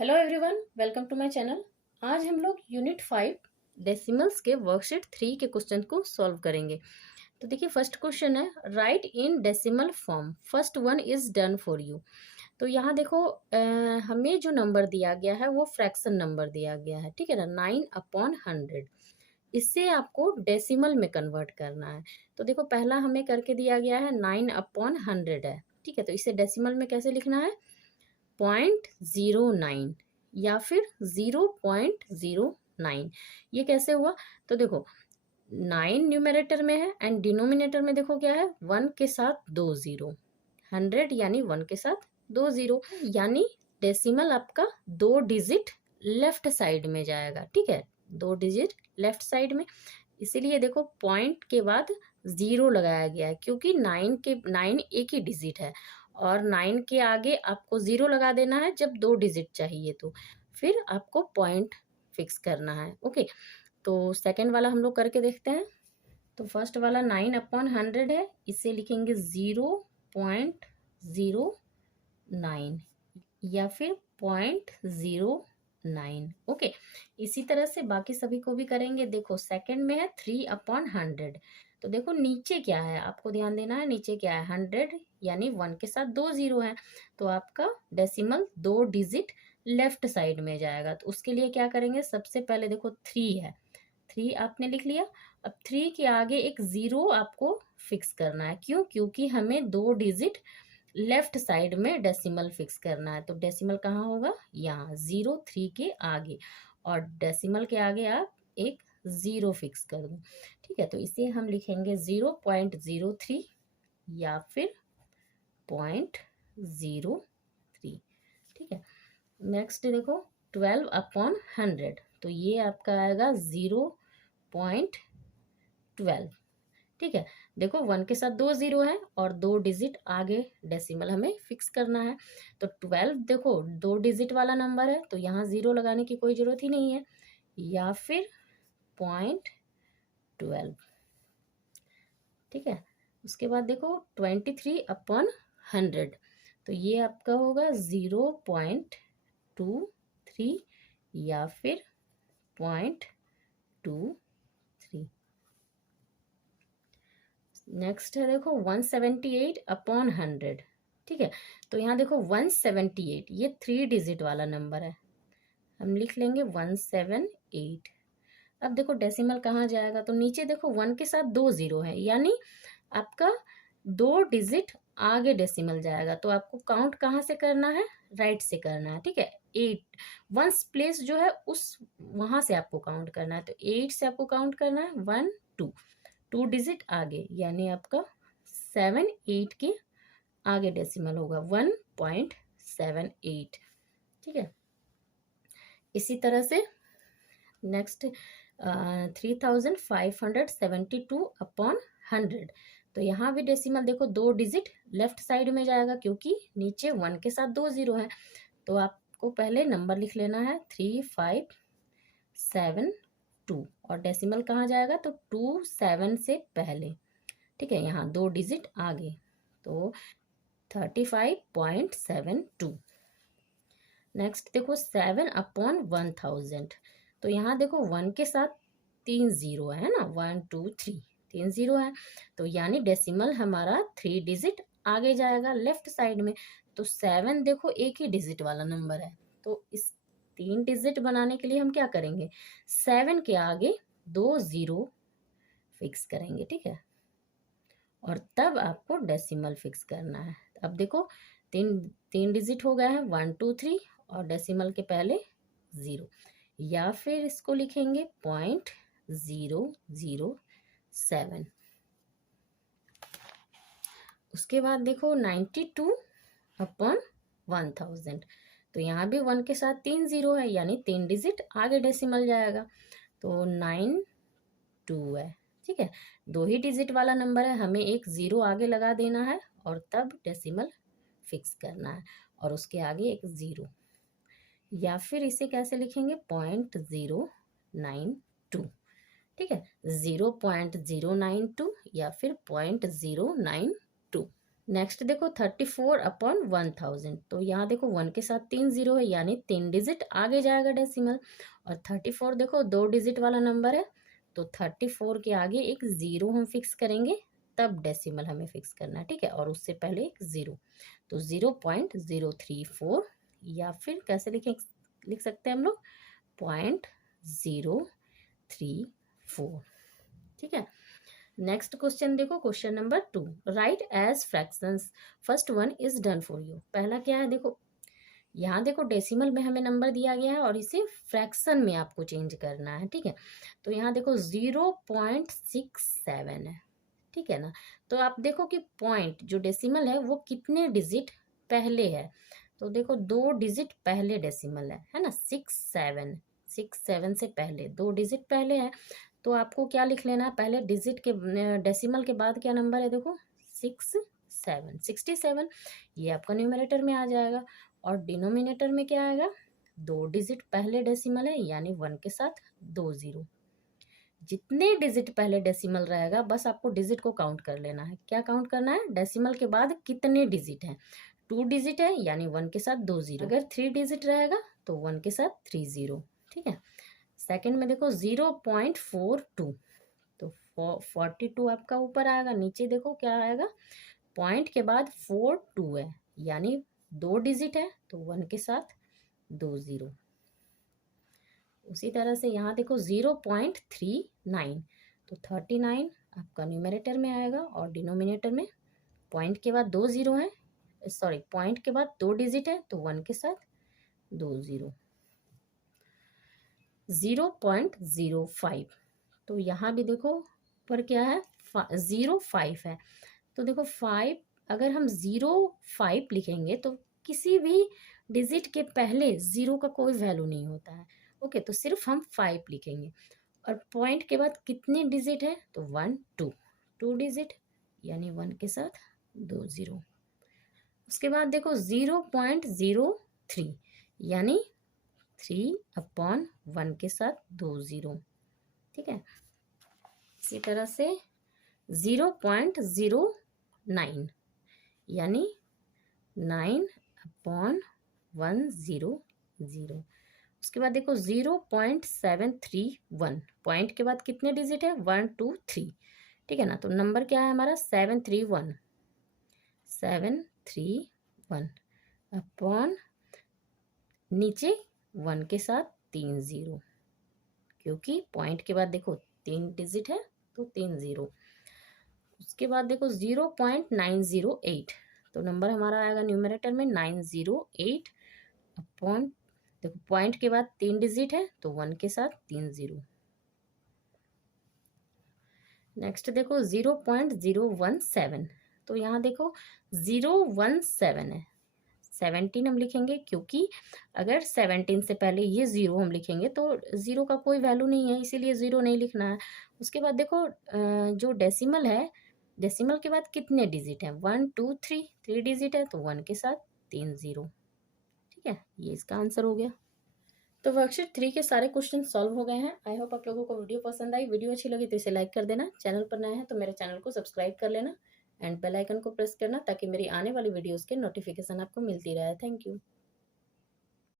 Hello everyone, welcome to my channel. आज हम लोग यूनिट 5 डेसिमल्स के वर्कशीट 3 के क्वेश्चन को सॉल्व करेंगे। तो देखिए, फर्स्ट क्वेश्चन है right in decimal form, first one is done for you. तो यहाँ देखो, हमें जो नंबर दिया गया है वो फ्रैक्शन नंबर दिया गया है, ठीक है ना, 9/100। इससे आपको डेसिमल में कन्वर्ट करना है। तो देखो, पहला हमें करके दिया गया है 9/100 है, ठीक है। तो इसे डेसिमल में कैसे लिखना है, 0.09 या फिर 0.09। ये कैसे हुआ, तो देखो 9 न्यूमरेटर में है एंड डिनोमिनेटर में देखो क्या है, 1 के साथ 2 जीरो, 100 यानी 1 के साथ 2 जीरो, यानी डेसिमल आपका 2 डिजिट लेफ्ट साइड में जाएगा, ठीक है, 2 डिजिट लेफ्ट साइड में। इसीलिए देखो पॉइंट के बाद जीरो लगाया गया है, क्योंकि 9 एक ही डिजिट है और 9 के आगे आपको जीरो लगा देना है जब 2 डिजिट चाहिए, तो फिर आपको पॉइंट फिक्स करना है। ओके, तो सेकंड वाला हम लोग करके देखते हैं। तो फर्स्ट वाला 9/100 है, इसे लिखेंगे 0.09 या फिर 0.09। ओके, इसी तरह से बाकी सभी को भी करेंगे। देखो सेकंड में है 3/100। तो देखो नीचे क्या है, आपको ध्यान देना है, नीचे क्या है, 100 यानी 1 के साथ 2 जीरो है, तो आपका डेसिमल 2 डिजिट लेफ्ट साइड में जाएगा। तो उसके लिए क्या करेंगे, सबसे पहले देखो 3 है, 3 आपने लिख लिया। अब 3 के आगे एक जीरो आपको फिक्स करना है, क्यों, क्योंकि हमें 2 डिजिट लेफ्ट साइड में डेसिमल फिक्स करना है। तो डेसिमल कहाँ होगा, यहाँ 0 3 के आगे, और डेसिमल के आगे आप एक जीरो फिक्स कर दो, ठीक है। तो इसे हम लिखेंगे 0.03 या फिर 0.03, ठीक है। नेक्स्ट देखो 12/100, तो ये आपका आएगा 0.12, ठीक है। देखो 1 के साथ 2 जीरो है और 2 डिजिट आगे डेसिमल हमें फिक्स करना है। तो 12 देखो 2 डिजिट वाला नंबर है, तो यहाँ जीरो लगाने की कोई जरूरत ही नहीं है, या फिर 0.12, ठीक है। उसके बाद देखो 23/100, तो ये आपका होगा 0.23 या फिर 0.23। नेक्स्ट है देखो 178/100, ठीक है। तो यहाँ देखो 178 ये 3 डिजिट वाला नंबर है, हम लिख लेंगे 178। अब देखो डेसिमल कहाँ जाएगा, तो नीचे देखो 1 के साथ 2 जीरो है, यानी आपका 2 डिजिट आगे डेसिमल जाएगा। तो आपको काउंट कहाँ से करना है, राइट से करना है, ठीक है। 8 वंस प्लेस जो है उस वहां से आपको काउंट करना है, तो 8 से आपको काउंट करना है 1 2, 2 डिजिट आगे, यानी आपका 7 8 के आगे डेसिमल होगा 1.78, ठीक है। इसी तरह से नेक्स्ट 3572/100, तो यहाँ भी डेसिमल देखो 2 डिजिट लेफ्ट साइड में जाएगा, क्योंकि नीचे 1 के साथ 2 जीरो है। तो आपको पहले नंबर लिख लेना है 3572, और डेसिमल कहाँ जाएगा, तो 2 7 से पहले, ठीक है, यहाँ 2 डिजिट आगे, तो 35.72। नेक्स्ट देखो 7/1000, तो यहाँ देखो 1 के साथ 3 जीरो है ना, 1 2 3, 3 जीरो है, तो यानी डेसिमल हमारा 3 डिजिट आगे जाएगा लेफ्ट साइड में। तो 7 देखो एक ही डिजिट वाला नंबर है, तो इस 3 डिजिट बनाने के लिए हम क्या करेंगे, 7 के आगे 2 जीरो फिक्स करेंगे, ठीक है, और तब आपको डेसिमल फिक्स करना है। अब देखो तीन डिजिट हो गया है, 1 2 3, और डेसिमल के पहले जीरो, या फिर इसको लिखेंगे 0.007। उसके बाद देखो 92/1000, तो यहाँ भी 1 के साथ 3 जीरो है, यानी 3 डिजिट आगे डेसिमल जाएगा, तो 92 है, ठीक है। 2 ही डिजिट वाला नंबर है, हमें एक जीरो आगे लगा देना है और तब डेसिमल फिक्स करना है, और उसके आगे एक जीरो, या फिर इसे कैसे लिखेंगे 0.092, ठीक है, 0.092 या फिर 0.092। नेक्स्ट देखो 34/1000, तो यहाँ देखो 1 के साथ 3 जीरो है, यानी 3 डिजिट आगे जाएगा डेसिमल। और 34 देखो 2 डिजिट वाला नंबर है, तो 34 के आगे एक जीरो हम फिक्स करेंगे, तब डेसिमल हमें फिक्स करना है, ठीक है। और उससे पहले एक जीरो, तो 0.034, या फिर कैसे लिख सकते हैं हम लोग, 0.034, ठीक है। नेक्स्ट क्वेश्चन देखो, question number 2, write as fractions, first one is done for you. पहला क्या है, देखो यहाँ देखो डेसिमल में हमें नंबर दिया गया है और इसे फ्रैक्शन में आपको चेंज करना है, ठीक है। तो यहाँ देखो 0.67 है, ठीक है ना। तो आप देखो कि पॉइंट जो डेसिमल है वो कितने डिजिट पहले है, तो देखो 2 डिजिट पहले डेसिमल है ना, 6 7 से पहले 2 डिजिट पहले है। तो आपको क्या लिख लेना है, पहले डिजिट के डेसिमल के बाद क्या नंबर है, देखो 67 ये आपका न्यूमरेटर में आ जाएगा। और डिनोमिनेटर में क्या आएगा, 2 डिजिट पहले डेसिमल है, यानी 1 के साथ 2 जीरो। जितने डिजिट पहले डेसिमल रहेगा बस आपको डिजिट को काउंट कर लेना है। क्या काउंट करना है, डेसिमल के बाद कितने डिजिट हैं, 2 डिजिट है यानी 1 के साथ 2 जीरो। अगर 3 डिजिट रहेगा तो 1 के साथ 3 जीरो, ठीक है। सेकंड में देखो 0.42, तो 42 आपका ऊपर आएगा, नीचे देखो क्या आएगा, पॉइंट के बाद 42 है, यानी 2 डिजिट है, तो 1 के साथ 2 जीरो। उसी तरह से यहाँ देखो 0.39, तो 39 आपका न्यूमरेटर में आएगा, और डिनोमिनेटर में पॉइंट के बाद 2 जीरो है, सॉरी पॉइंट के बाद 2 डिजिट है, तो 1 के साथ 2 जीरो। 0.05, तो यहाँ भी देखो पर क्या है, 0.5 है, तो देखो 5, अगर हम 0.5 लिखेंगे तो किसी भी डिजिट के पहले जीरो का कोई वैल्यू नहीं होता है, ओके। तो सिर्फ हम 5 लिखेंगे। और पॉइंट के बाद कितने डिजिट है, तो 1 2 डिजिट, यानी 1 के साथ 2 जीरो। उसके बाद देखो 0.03, यानी 3/1 के साथ 2 जीरो, ठीक है। इसी तरह से 0.09, यानी 9/100। उसके बाद देखो 0.731, पॉइंट के बाद कितने डिजिट है, 1 2 3, ठीक है ना। तो नंबर क्या है हमारा, 731 अपॉन नीचे 1 के साथ 3 जीरो, क्योंकि पॉइंट के बाद देखो 3 डिजिट है, तो 3 जीरो। उसके बाद देखो 0.908, तो नंबर हमारा आएगा न्यूमरेटर में 908 अपॉन, देखो पॉइंट के बाद 3 डिजिट है, तो 1 के साथ 3 जीरो। नेक्स्ट देखो 0.017, तो यहाँ देखो 017 है, 17 हम लिखेंगे, क्योंकि अगर 17 से पहले ये जीरो हम लिखेंगे तो जीरो का कोई वैल्यू नहीं है, इसीलिए जीरो नहीं लिखना है। उसके बाद देखो जो डेसिमल है, डेसिमल के बाद कितने डिजिट हैं, 1 2 3, 3 डिजिट है, तो 1 के साथ 3 जीरो, ठीक है। ये इसका आंसर हो गया। तो वर्कशीट 3 के सारे क्वेश्चन सॉल्व हो गए हैं। आई होप आप लोगों को वीडियो पसंद आई। वीडियो अच्छी लगी तो इसे लाइक कर देना, चैनल पर नया है तो मेरे चैनल को सब्सक्राइब कर लेना, एंड बेल आइकन को प्रेस करना, ताकि मेरी आने वाली वीडियोस के नोटिफिकेशन आपको मिलती रहे। Thank you.